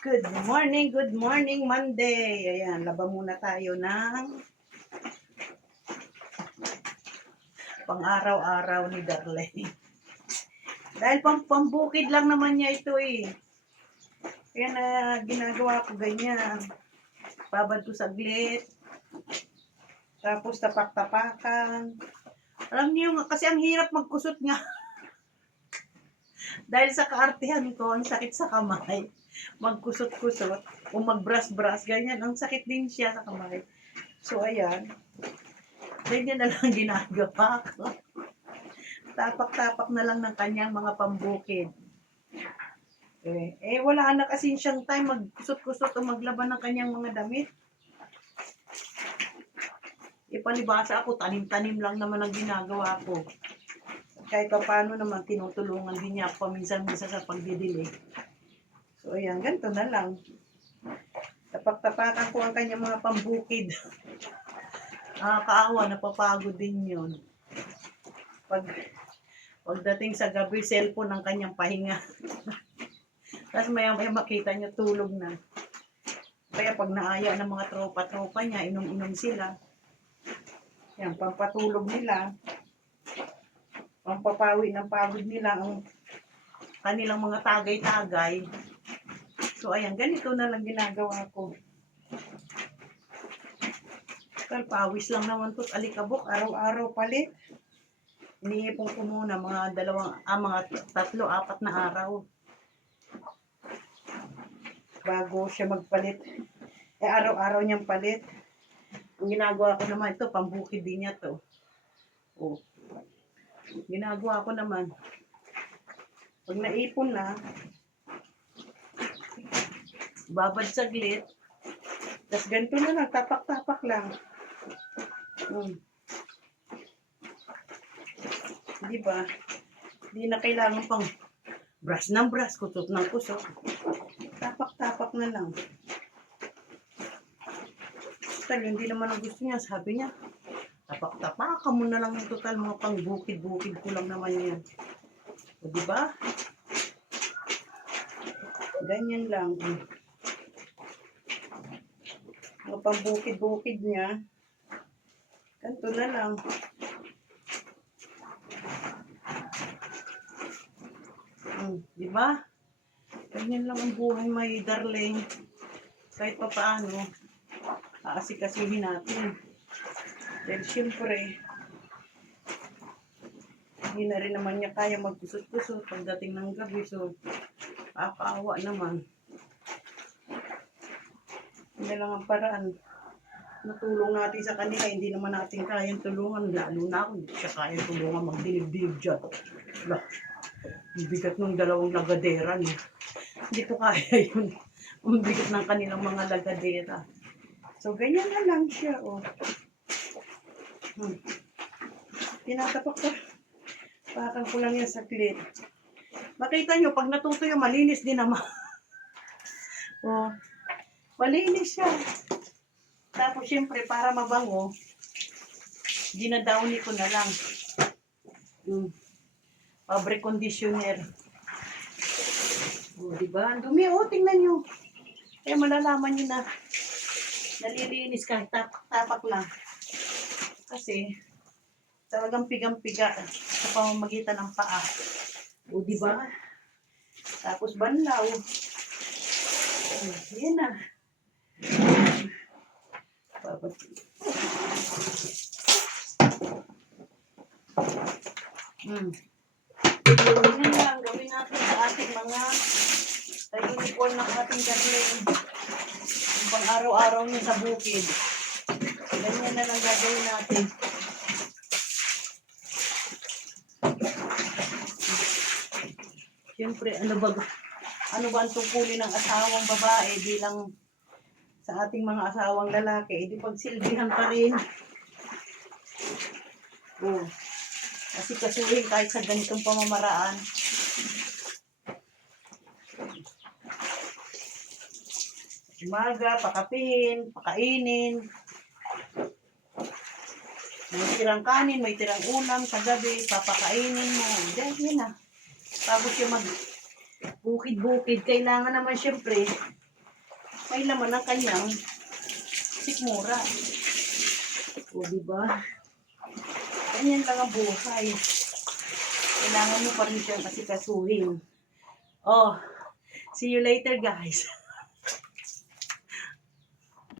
Good morning, Monday. Ayan, laba muna tayo ng pang-araw-araw ni Darlene. Dahil pambukid lang naman niya ito eh. Kaya na ginagawa ko ganyan. Babad ko saglit. Tapos tapak-tapakan. Alam niyo, kasi ang hirap magkusot nga. Dahil sa kaartihan ko, ang sakit sa kamay. Magkusot-kusot o magbrush-brush, ganyan. Ang sakit din siya sa kamay. So, ayan. Ganyan na lang ginagawa ko. Tapak-tapak na lang ng kanyang mga pambukid. Wala na kasi siyang time magkusot-kusot o maglaban ng kanyang mga damit. Palibasa ako, tanim-tanim lang naman ang ginagawa ko. Kahit pa paano naman, tinutulungan din niya ako minsan-minsan sa pagdidili. So, ayan, ganito na lang. Tapak-tapakan ko ang kanyang mga pambukid. Kaawa, napapagod din yun. Pagdating sa gabi, cellphone ang kanyang pahinga. Tapos maya-maya makita niyo tulog na. Kaya pag naaya ng mga tropa-tropa niya, inom-inom sila. Yan, pampatulog nila. Pampapawi ng pagod nila ang kanilang mga tagay-tagay. So, ayan, ganito na lang ginagawa ko. Pawis lang naman to, alikabok, araw-araw palit. Iniipon ko muna mga 3-4 na araw. Bago siya magpalit. Araw-araw niyang palit. Ang ginagawa ko naman ito, pambukid din niya to. Ginagawa ko naman. Pag naipon na, babad saglit. Tapos ganito na lang, tapak-tapak lang. Diba? Hindi na kailangan pang brush ng brush, kusot ng kusot. Tapak-tapak na lang. Total, hindi naman ang gusto niya. Sabi niya, tapak-tapakan mo na lang yung total, mga pang bukid-bukid ko lang naman yan. O, diba? Ganyan lang. Mga pang bukid-bukid niya. Ganito na lang. Diba? Ganyan lang ang buhay may Darlene. Kahit pa paano, aasikasuhin natin. Dahil siyempre, hindi na rin naman niya kaya magkusot-kusot pagdating ng gabi. So, kakaawa naman. Hindi lang ang paraan. Natulong natin sa kanila, hindi naman natin kayang tulungan. Lalo na ako, hindi siya kayang tulungan magdilig-dilig dyan. Ang bigat ng 2 lagadera niya. Hindi ko kaya yun. Ang bigat ng kanilang mga lagadera. So, ganyan na lang siya, oh. Tinatapak ko. Pakan ko lang yan saglit. Makita nyo, pag natutuyo, malinis din naman. Oh, malinis siya. Tapos, syempre, para mabango, dinadowny ko na lang. Fabric conditioner. O, diba? Ang dumi, tingnan nyo. Kaya malalaman nyo na nalilinis kahit tapak lang. Kasi, talagang pigang-piga sa pamamagitan ng paa. O, diba? Tapos, banlaw. Yan na. Ganyan lang gawin natin sa ating mga uniform ng ating Darlene. Yung pang araw-araw niya sa bukid. Ganyan na lang gagawin natin. Siyempre, ano ba ang tungkulin ng asawang babae bilang sa ating mga asawang lalaki? Di pagsilbihan pa rin. Kasi kasuhin kahit sa ganitong pamamaraan. Umaga, pakapihin, pakainin. May tirang kanin, may tirang ulam sa gabi, papakainin mo. Yan na. Tapos yung mag-bukid-bukid, kailangan naman syempre may laman ang kanyang sikmura. O, diba? Ganyan lang ang buhay. Kailangan mo pa rin siyang asikasuhin. Oh, see you later, guys.